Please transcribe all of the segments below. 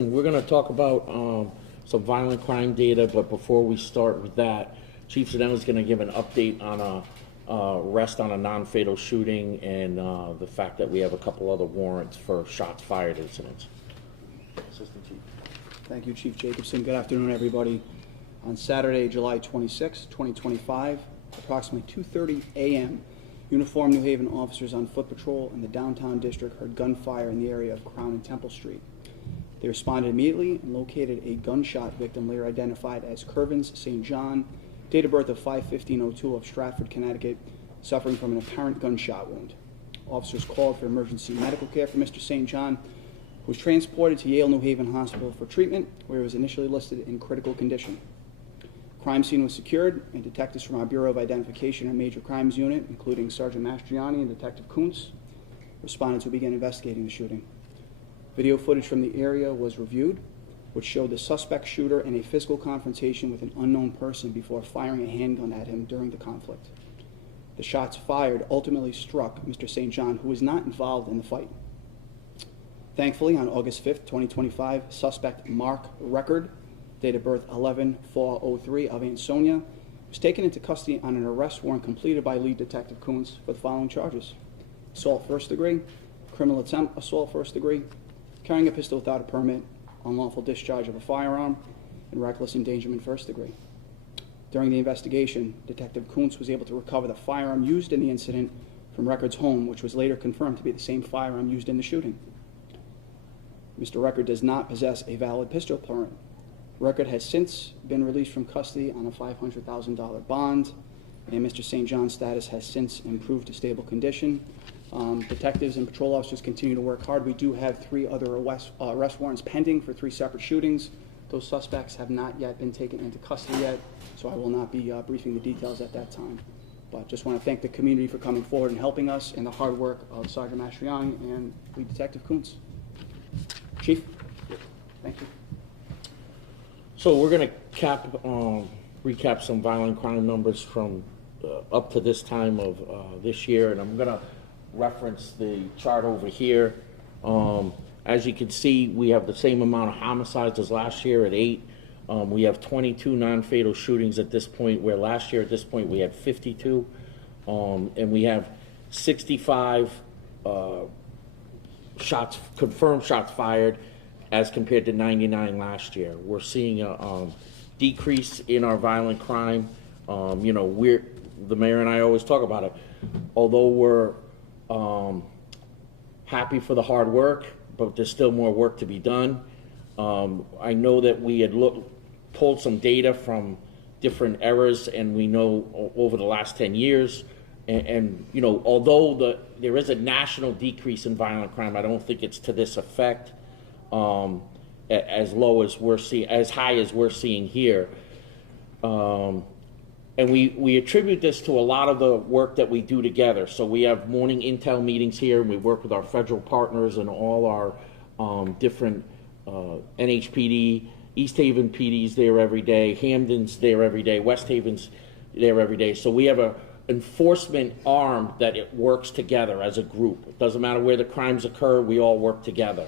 We're going to talk about some violent crime data, but before we start with that, Chief Zanella is going to give an update on a arrest on a non-fatal shooting and the fact that we have a couple other warrants for shots fired incidents. Assistant Chief. Thank you, Chief Jacobson. Good afternoon, everybody. On Saturday, July 26, 2025, approximately 2:30 a.m., uniformed New Haven officers on foot patrol in the downtown district heard gunfire in the area of Crown and Temple Street. They responded immediately and located a gunshot victim later identified as Curvins St. John, date of birth of 5/15/02 of Stratford, Connecticut, suffering from an apparent gunshot wound. Officers called for emergency medical care for Mr. St. John, who was transported to Yale New Haven Hospital for treatment, where he was initially listed in critical condition. Crime scene was secured, and detectives from our Bureau of Identification and Major Crimes Unit, including Sergeant Mastriani and Detective Kuntz, responded to begin investigating the shooting. Video footage from the area was reviewed, which showed the suspect shooter in a physical confrontation with an unknown person before firing a handgun at him during the conflict. The shots fired ultimately struck Mr. St. John, who was not involved in the fight. Thankfully, on August 5th, 2025, suspect Mark Record, date of birth 11/4/03 of Ansonia, was taken into custody on an arrest warrant completed by lead detective Kuntz for the following charges: assault first degree, criminal attempt assault first degree, carrying a pistol without a permit, unlawful discharge of a firearm, and reckless endangerment first degree. During the investigation, Detective Kuntz was able to recover the firearm used in the incident from Record's home, which was later confirmed to be the same firearm used in the shooting. Mr. Record does not possess a valid pistol permit. Record has since been released from custody on a $500,000 bond, and Mr. St. John's status has since improved to stable condition. Detectives and patrol officers continue to work hard. We do have 3 other arrest warrants pending for 3 separate shootings. Those suspects have not yet been taken into custody yet, so I will not be briefing the details at that time. But just want to thank the community for coming forward and helping us, and the hard work of Sergeant Mastriani and Lead Detective Kuntz. Chief, thank you. So we're going to recap some violent crime numbers from up to this time of this year, and I'm going to reference the chart over here. As you can see, we have the same amount of homicides as last year at 8. We have 22 non-fatal shootings at this point, where last year at this point we had 52. And we have 65 confirmed shots fired as compared to 99 last year. We're seeing a decrease in our violent crime. The mayor and I always talk about it. Although we're happy for the hard work, but there's still more work to be done. I know that we had pulled some data from different eras, and we know over the last 10 years, and although there is a national decrease in violent crime, I don't think it's to this effect, as low as we're seeing, as high as we're seeing here. And we attribute this to a lot of the work that we do together. So we have morning intel meetings here, and we work with our federal partners and all our different NHPD, East Haven PD's there every day, Hamden's there every day, West Haven's there every day. So we have a enforcement arm that it works together as a group. It doesn't matter where the crimes occur, we all work together.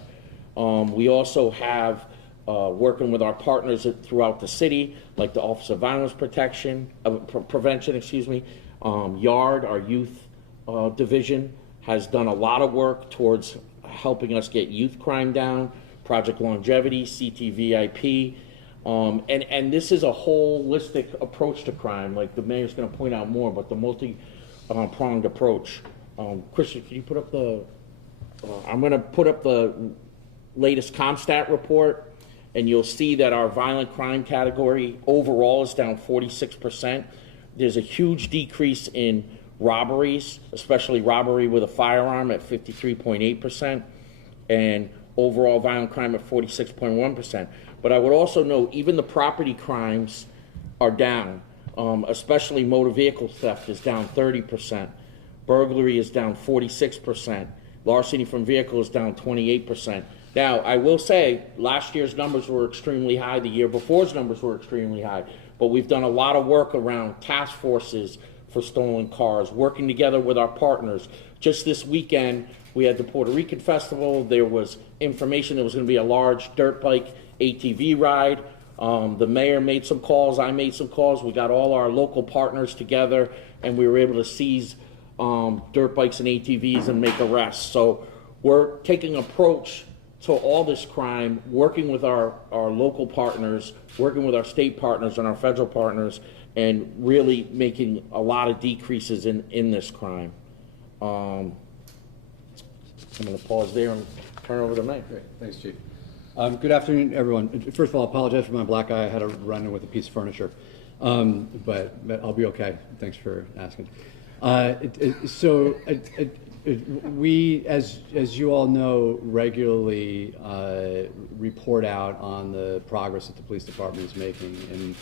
We also have working with our partners throughout the city, like the Office of Violence Prevention, YARD, our youth division, has done a lot of work towards helping us get youth crime down, Project Longevity, CTVIP, and this is a holistic approach to crime, like the mayor's going to point out more, but the multi-pronged approach. Christian, can you put up I'm going to put up the latest CompStat report, and you'll see that our violent crime category overall is down 46%. There's a huge decrease in robberies, especially robbery with a firearm at 53.8%, and overall violent crime at 46.1%. But I would also note even the property crimes are down, especially motor vehicle theft is down 30%, burglary is down 46%, larceny from vehicle is down 28%. Now, I will say last year's numbers were extremely high, the year before's numbers were extremely high, but we've done a lot of work around task forces for stolen cars, working together with our partners. Just this weekend, We had the Puerto Rican Festival. There was information there was going to be a large dirt bike ATV ride. The mayor made some calls. I made some calls. We got all our local partners together, and we were able to seize dirt bikes and ATVs and make arrests. So we're taking an approach to all this crime, working with our local partners, working with our state partners and our federal partners, and really making a lot of decreases in this crime. I'm going to pause there and turn it over to Mike. Great, thanks, Chief. Good afternoon, everyone. First of all, I apologize for my black eye. I had a run-in with a piece of furniture, but I'll be okay. Thanks for asking. We, as you all know, regularly report out on the progress that the police department is making, and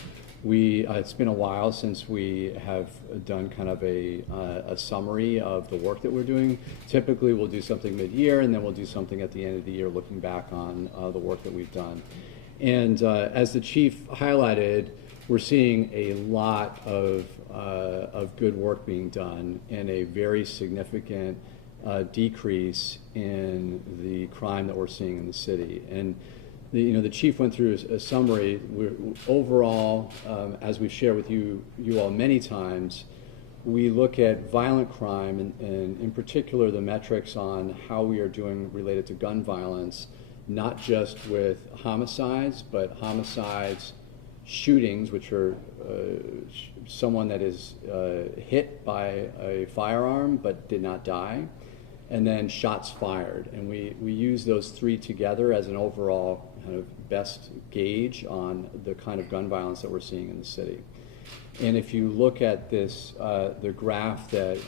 it's been a while since we have done kind of a summary of the work that we're doing. Typically, we'll do something mid-year, and then we'll do something at the end of the year looking back on the work that we've done. And as the chief highlighted, we're seeing a lot of good work being done and a very significant decrease in the crime that we're seeing in the city. And the chief went through a summary. Overall, as we've shared with you all many times, we look at violent crime and in particular the metrics on how we are doing related to gun violence, not just with homicides, but homicides, shootings, which are someone that is hit by a firearm but did not die, and then shots fired. And we use those three together as an overall kind of best gauge on the kind of gun violence that we're seeing in the city. And if you look at this, the graph that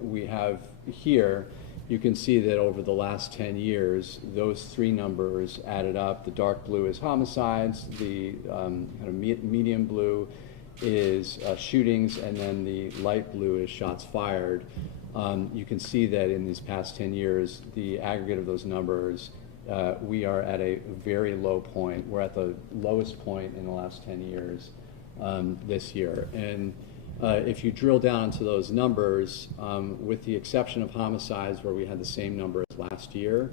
we have here, you can see that over the last 10 years, those three numbers added up. The dark blue is homicides, the kind of medium blue is shootings, and then the light blue is shots fired. You can see that in these past 10 years, the aggregate of those numbers, we are at a very low point. We're at the lowest point in the last 10 years this year. And if you drill down into those numbers, with the exception of homicides where we had the same number as last year,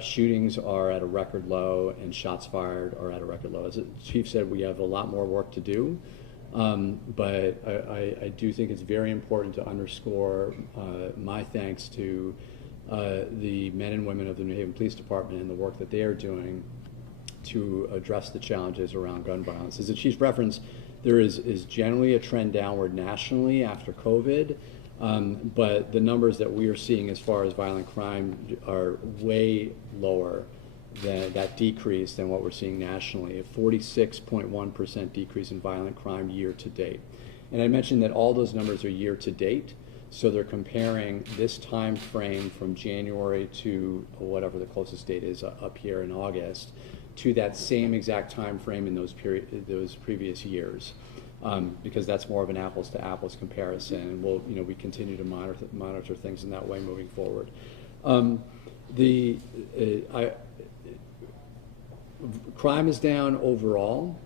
shootings are at a record low and shots fired are at a record low. As the chief said, we have a lot more work to do. But I do think it's very important to underscore my thanks to the men and women of the New Haven Police Department and the work that they are doing to address the challenges around gun violence. As the chief referenced, there is generally a trend downward nationally after COVID, but the numbers that we are seeing as far as violent crime are way lower than that decrease than what we're seeing nationally, a 46.1% decrease in violent crime year to date. And I mentioned that all those numbers are year to date, so they're comparing this time frame from January to whatever the closest date is up here in August to that same exact time frame in those previous years, because that's more of an apples to apples comparison, and we continue to monitor things in that way moving forward. Crime is down overall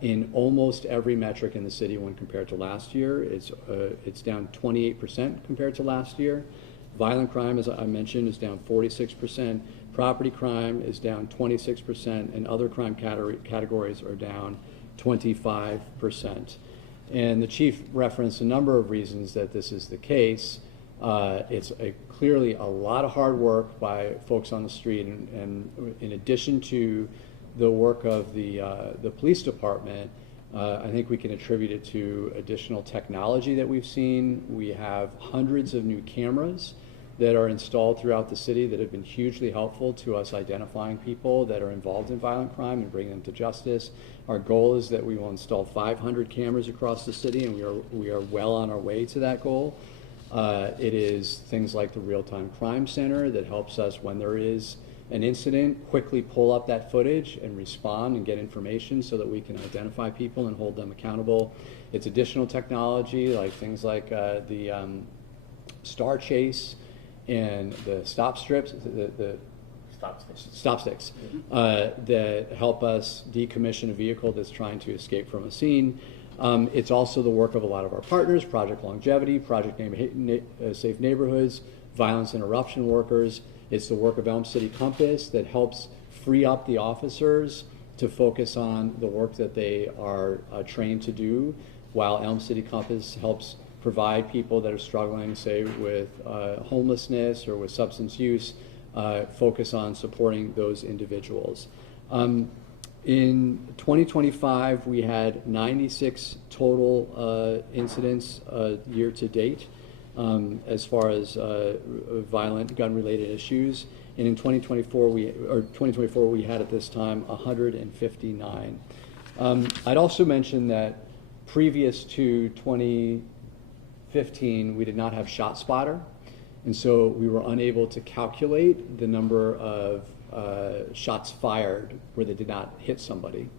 in almost every metric in the city when compared to last year. It's down 28% compared to last year. Violent crime, as I mentioned, is down 46%. Property crime is down 26%, and other crime categories are down 25%. And the chief referenced a number of reasons that this is the case. It's clearly a lot of hard work by folks on the street, and in addition to the work of the police department, I think we can attribute it to additional technology that we've seen. We have hundreds of new cameras that are installed throughout the city that have been hugely helpful to us identifying people that are involved in violent crime and bringing them to justice. Our goal is that we will install 500 cameras across the city, and we are well on our way to that goal. It is things like the Real-Time Crime Center that helps us, when there is an incident, quickly pull up that footage and respond and get information so that we can identify people and hold them accountable. It's additional technology like things like the Star Chase and the stop strips, the stop sticks that help us decommission a vehicle that's trying to escape from a scene. It's also the work of a lot of our partners, Project Longevity, Project Safe Neighborhoods, violence interruption workers. It's the work of Elm City Compass that helps free up the officers to focus on the work that they are trained to do, while Elm City Compass helps provide people that are struggling, say, with homelessness or with substance use, focus on supporting those individuals. In 2025, we had 96 total incidents year to date as far as violent gun-related issues. And in 2024, we had at this time 159. I'd also mention that previous to 2015, we did not have ShotSpotter, and so we were unable to calculate the number of shots fired where they did not hit somebody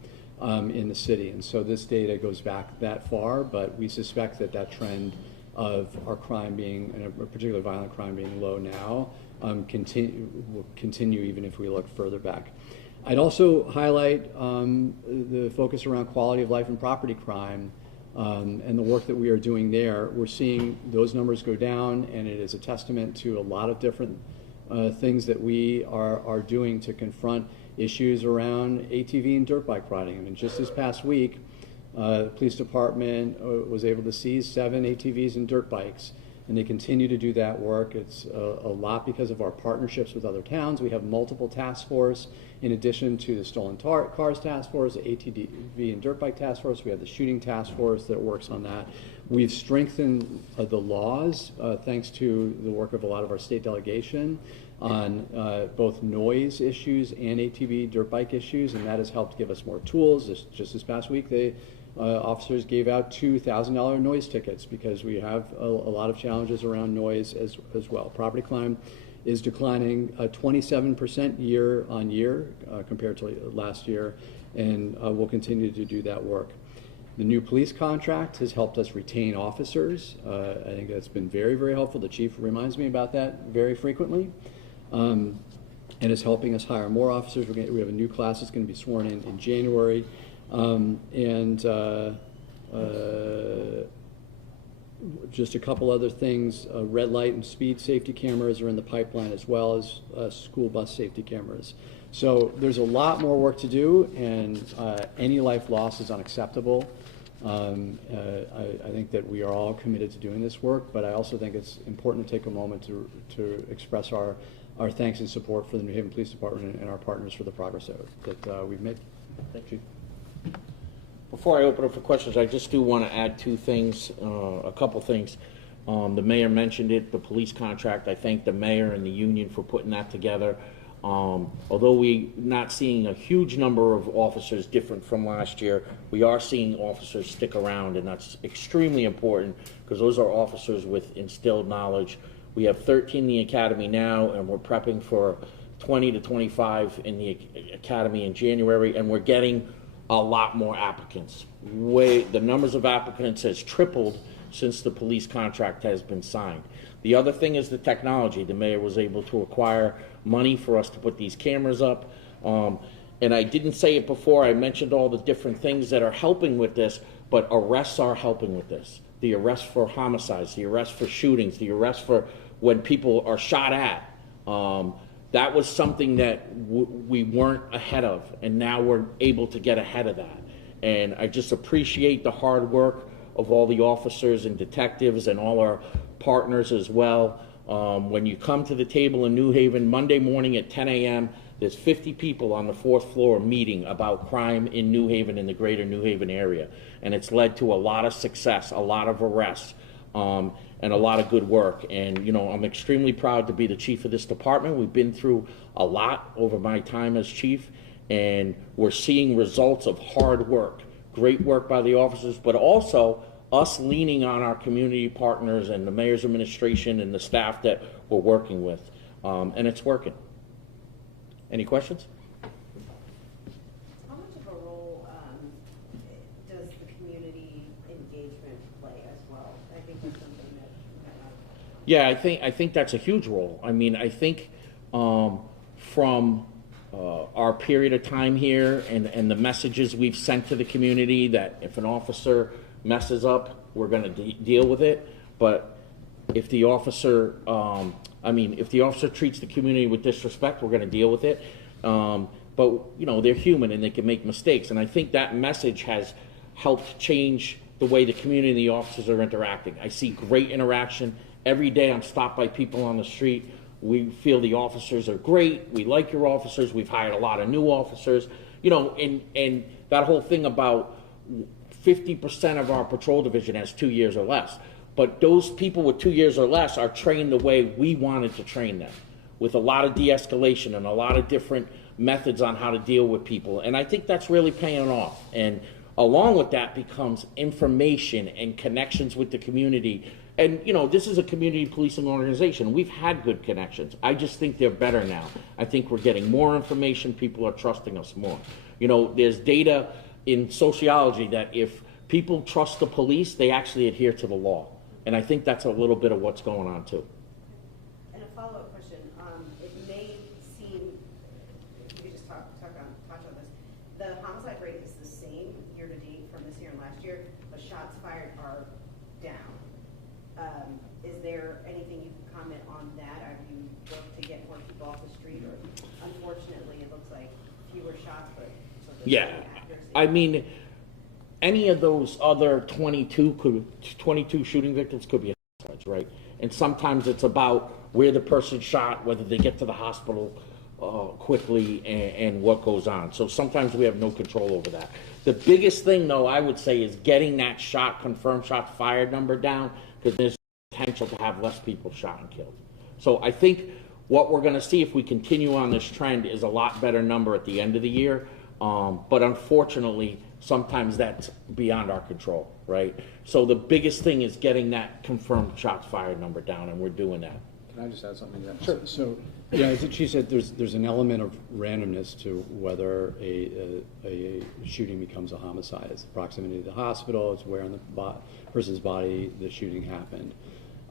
in the city. And so this data goes back that far, but we suspect that that trend of our crime being, and a particularly violent crime being low now, will continue even if we look further back. I'd also highlight the focus around quality of life and property crime and the work that we are doing there. We're seeing those numbers go down, and it is a testament to a lot of different things that we are doing to confront issues around ATV and dirt bike riding. I mean, just this past week, the police department was able to seize 7 ATVs and dirt bikes, and they continue to do that work. It's a lot because of our partnerships with other towns. We have multiple task force. In addition to the Stolen Cars Task Force, the ATV and Dirt Bike Task Force, we have the Shooting Task Force that works on that. We've strengthened the laws thanks to the work of a lot of our state delegation on both noise issues and ATV dirt bike issues, and that has helped give us more tools. Just this past week, officers gave out $2,000 noise tickets because we have a lot of challenges around noise as well. Property crime is declining 27% year on year compared to last year, and we'll continue to do that work. The new police contract has helped us retain officers. I think that's been very, very helpful. The chief reminds me about that very frequently, and is helping us hire more officers. We have a new class that's going to be sworn in January, just a couple other things. Red light and speed safety cameras are in the pipeline, as well as school bus safety cameras. So there's a lot more work to do, and any life lost is unacceptable. I think that we are all committed to doing this work, but I also think it's important to take a moment to express our thanks and support for the New Haven Police Department and our partners for the progress that we've made. Thank you. Before I open up for questions, I just do want to add 2 things, a couple things. The mayor mentioned it, the police contract. I thank the mayor and the union for putting that together. Although we're not seeing a huge number of officers different from last year, we are seeing officers stick around, and that's extremely important because those are officers with instilled knowledge. We have 13 in the academy now, and we're prepping for 20 to 25 in the academy in January, and we're getting a lot more applicants. The numbers of applicants has tripled since the police contract has been signed. The other thing is the technology. The mayor was able to acquire money for us to put these cameras up. And I didn't say it before, I mentioned all the different things that are helping with this, but arrests are helping with this. The arrests for homicides, the arrests for shootings, the arrests for when people are shot at. That was something that we weren't ahead of, and now we're able to get ahead of that. And I just appreciate the hard work of all the officers and detectives and all our partners as well. When you come to the table in New Haven Monday morning at 10 a.m., there's 50 people on the 4th floor meeting about crime in New Haven and the greater New Haven area. And it's led to a lot of success, a lot of arrests, and a lot of good work. And, you know, I'm extremely proud to be the chief of this department. We've been through a lot over my time as chief, and we're seeing results of hard work, great work by the officers, but also us leaning on our community partners and the mayor's administration and the staff that we're working with. And it's working. Any questions? How much of a role does the community engagement play as well? I think that's something that. Yeah, I think that's a huge role. I mean, I think from our period of time here and the messages we've sent to the community that if an officer messes up, we're going to deal with it. But If the officer, if the officer treats the community with disrespect, we're going to deal with it. But you know, they're human and they can make mistakes, and I think that message has helped change the way the community and the officers are interacting. I see great interaction every day. I'm stopped by people on the street. We feel the officers are great. We like your officers. We've hired a lot of new officers. You know, and that whole thing about 50% of our patrol division has 2 years or less. But those people with 2 years or less are trained the way we wanted to train them, with a lot of de-escalation and a lot of different methods on how to deal with people. And I think that's really paying off. And along with that becomes information and connections with the community. And, you know, this is a community policing organization. We've had good connections. I just think they're better now. I think we're getting more information. People are trusting us more. You know, there's data in sociology that if people trust the police, they actually adhere to the law. And I think that's a little bit of what's going on, too. And a follow-up question. It may seem, if you could just touch on this. The homicide rate is the same year to date from this year and last year, but shots fired are down. Is there anything you can comment on that? Have you worked to get more people off the street, or unfortunately it looks like fewer shots, but sort of Yeah, I mean, any of those other 22 shooting victims could be homicides, right? And sometimes it's about where the person shot, whether they get to the hospital quickly, and what goes on. So sometimes we have no control over that. The biggest thing, though, I would say, is getting that confirmed shots fired number down, because there's potential to have less people shot and killed. So I think what we're going to see if we continue on this trend is a lot better number at the end of the year. But unfortunately, sometimes that's beyond our control, right? So the biggest thing is getting that confirmed shots fired number down, and we're doing that. Can I just add something to that? Sure. So, yeah, as she said, there's an element of randomness to whether a shooting becomes a homicide. It's the proximity to the hospital, it's where on the person's body the shooting happened.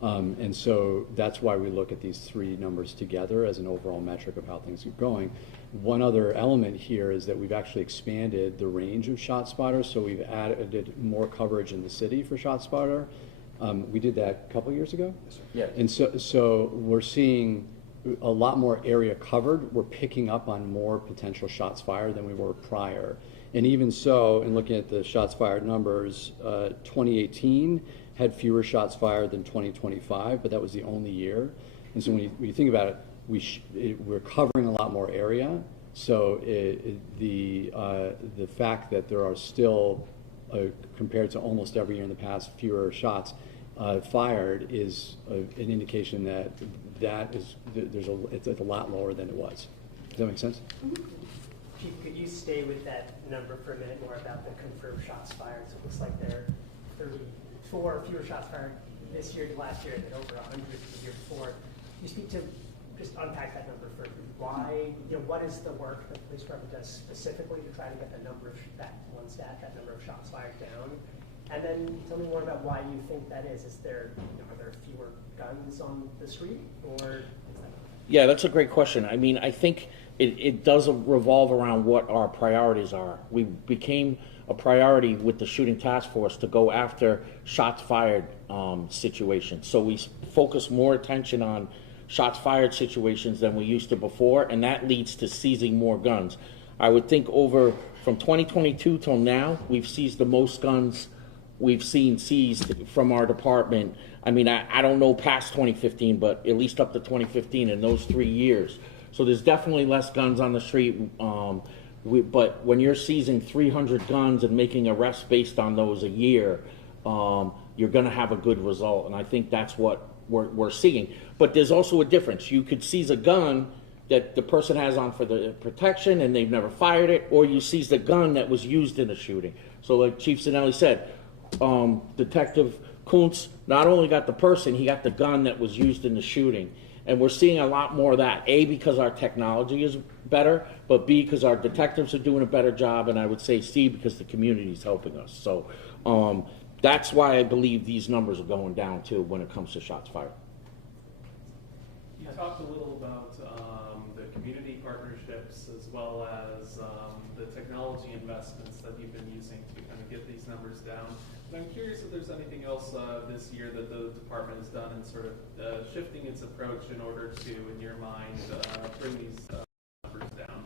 And so that's why we look at these three numbers together as an overall metric of how things are going. One other element here is that we've actually expanded the range of ShotSpotters, so we've added more coverage in the city for ShotSpotter. We did that a couple years ago. Yeah. And so we're seeing a lot more area covered. We're picking up on more potential shots fired than we were prior. And even so, in looking at the shots fired numbers, 2018 had fewer shots fired than 2025, but that was the only year. And so when you think about it, we're covering a lot more area. So the fact that there are still, compared to almost every year in the past, fewer shots fired is an indication that it's a lot lower than it was. Does that make sense? Chief, could you stay with that number for a minute more about the confirmed shots fired? So it looks like there are 34 fewer shots fired this year to last year, and then over 100 the year before. Can you speak to, just unpack that number for why, what is the work the police department does specifically to try to get the number of, that number of shots fired down? And then tell me more about why you think that is. Is there, are there fewer guns on the street, or is that? Yeah, that's a great question. I mean, I think it does revolve around what our priorities are. We became a priority with the shooting task force to go after shots fired situations. So we focus more attention on shots fired situations than we used to before, and that leads to seizing more guns. I would think from 2022 till now, we've seized the most guns we've seen seized from our department. I mean, I don't know past 2015, but at least up to 2015 in those 3 years. So there's definitely less guns on the street. But when you're seizing 300 guns and making arrests based on those a year, you're going to have a good result. And I think that's what we're seeing. But there's also a difference. You could seize a gun that the person has on for the protection and they've never fired it, or you seize the gun that was used in the shooting. So like Chief Sinelli said, Detective Kuntz not only got the person, he got the gun that was used in the shooting. And we're seeing a lot more of that, A, because our technology is better, but B, because our detectives are doing a better job, and I would say C, because the community is helping us. So that's why I believe these numbers are going down, too, when it comes to shots fired. You talked a little about the community partnerships as well as the the technology investments that you've been using to kind of get these numbers down. And I'm curious if there's anything else this year that the department has done in sort of shifting its approach in order to, in your mind, bring these numbers down.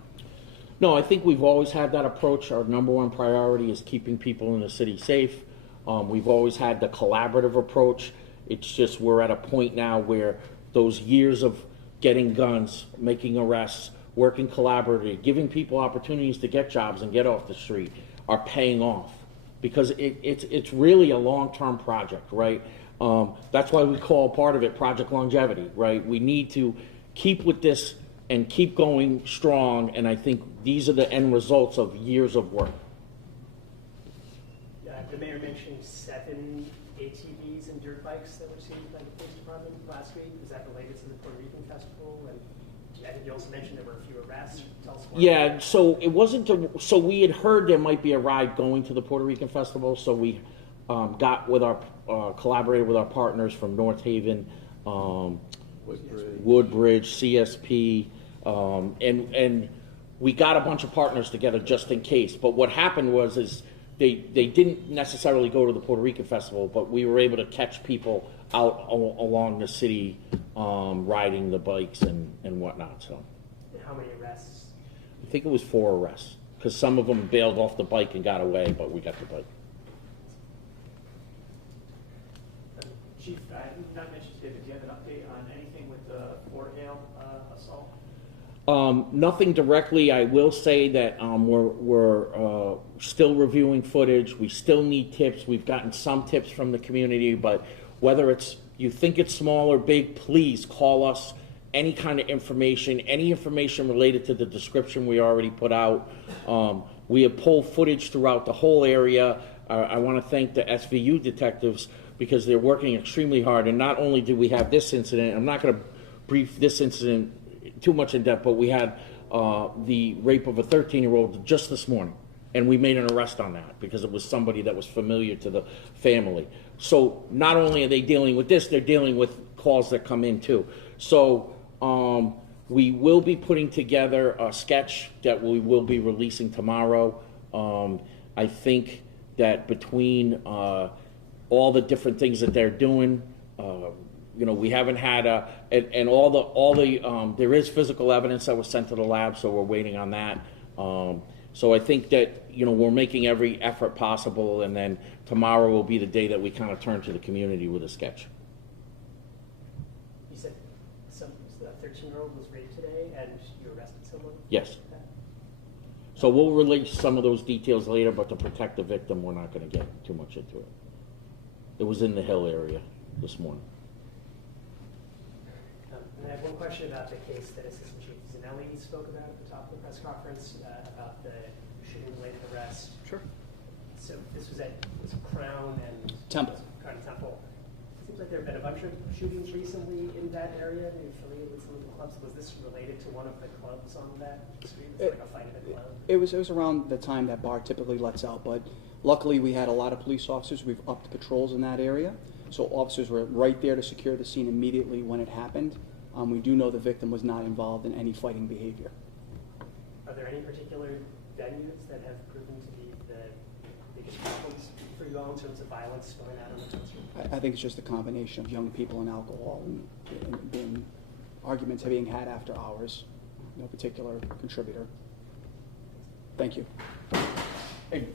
No, I think we've always had that approach. Our number one priority is keeping people in the city safe. We've always had the collaborative approach. It's just we're at a point now where those years of getting guns, making arrests, working collaboratively, giving people opportunities to get jobs and get off the street are paying off. Because it's really a long-term project, right? That's why we call part of it Project Longevity, right? We need to keep with this and keep going strong, and I think these are the end results of years of work. The mayor mentioned 7 ATVs and dirt bikes that were seized by the police department last week. Is that related to the Puerto Rican festival? And I think you also mentioned there were a few arrests. Tell us more. Yeah, so it wasn't. So we had heard there might be a ride going to the Puerto Rican festival. So we got with our collaborated with our partners from North Haven, Woodbridge, CSP, and we got a bunch of partners together just in case. But what happened was they didn't necessarily go to the Puerto Rican festival, but we were able to catch people out along the city riding the bikes and whatnot. So. And how many arrests? I think it was 4 arrests, because some of them bailed off the bike and got away, but we got the bike. Chief, I have not mentioned today, but do you have an update on anything with the Fort Hale assault? Nothing directly. I will say that we're still reviewing footage. We still need tips. We've gotten some tips from the community, but whether it's you think it's small or big, please call us. Any kind of information, any information related to the description we already put out. We have pulled footage throughout the whole area. I want to thank the SVU detectives because they're working extremely hard. And not only did we have this incident, I'm not going to brief this incident too much in depth, but we had the rape of a 13-year-old just this morning. And we made an arrest on that because it was somebody that was familiar to the family. So not only are they dealing with this, they're dealing with calls that come in too. So we will be putting together a sketch that we will be releasing tomorrow. I think that between all the different things that they're doing, you know, we haven't had and all the there is physical evidence that was sent to the lab, so we're waiting on that. So I think that, you know, we're making every effort possible, and then tomorrow will be the day that we kind of turn to the community with a sketch. You said a 13-year-old was raped today, and you arrested someone? Yes. So we'll release some of those details later, but to protect the victim, we're not going to get too much into it. It was in the Hill area this morning. And I have one question about the case that Assistant Chief Zanelli spoke about at the top of the press conference about the shooting-related arrest. Sure. So this was Crown and Temple. Crown and Temple. It seems like there have been a bunch of shootings recently in that area. Are you affiliated with some of the clubs? Was this related to one of the clubs on that street? Was it like a fight at a club? It was around the time that bar typically lets out, but luckily we had a lot of police officers. We've upped patrols in that area. So officers were right there to secure the scene immediately when it happened. We do know the victim was not involved in any fighting behavior. Are there any particular venues that have proven to be the biggest problems for you all in terms of violence going out on the street? I think it's just a combination of young people and alcohol and arguments being had after hours. No particular contributor. Thank you.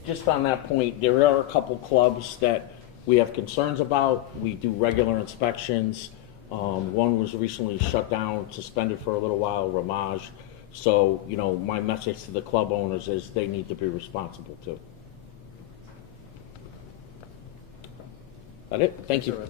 Just on that point, there are a couple clubs that we have concerns about. We do regular inspections. One was recently shut down, suspended for a little while, Ramage. So, you know, my message to the club owners is they need to be responsible too. That it? Thank you.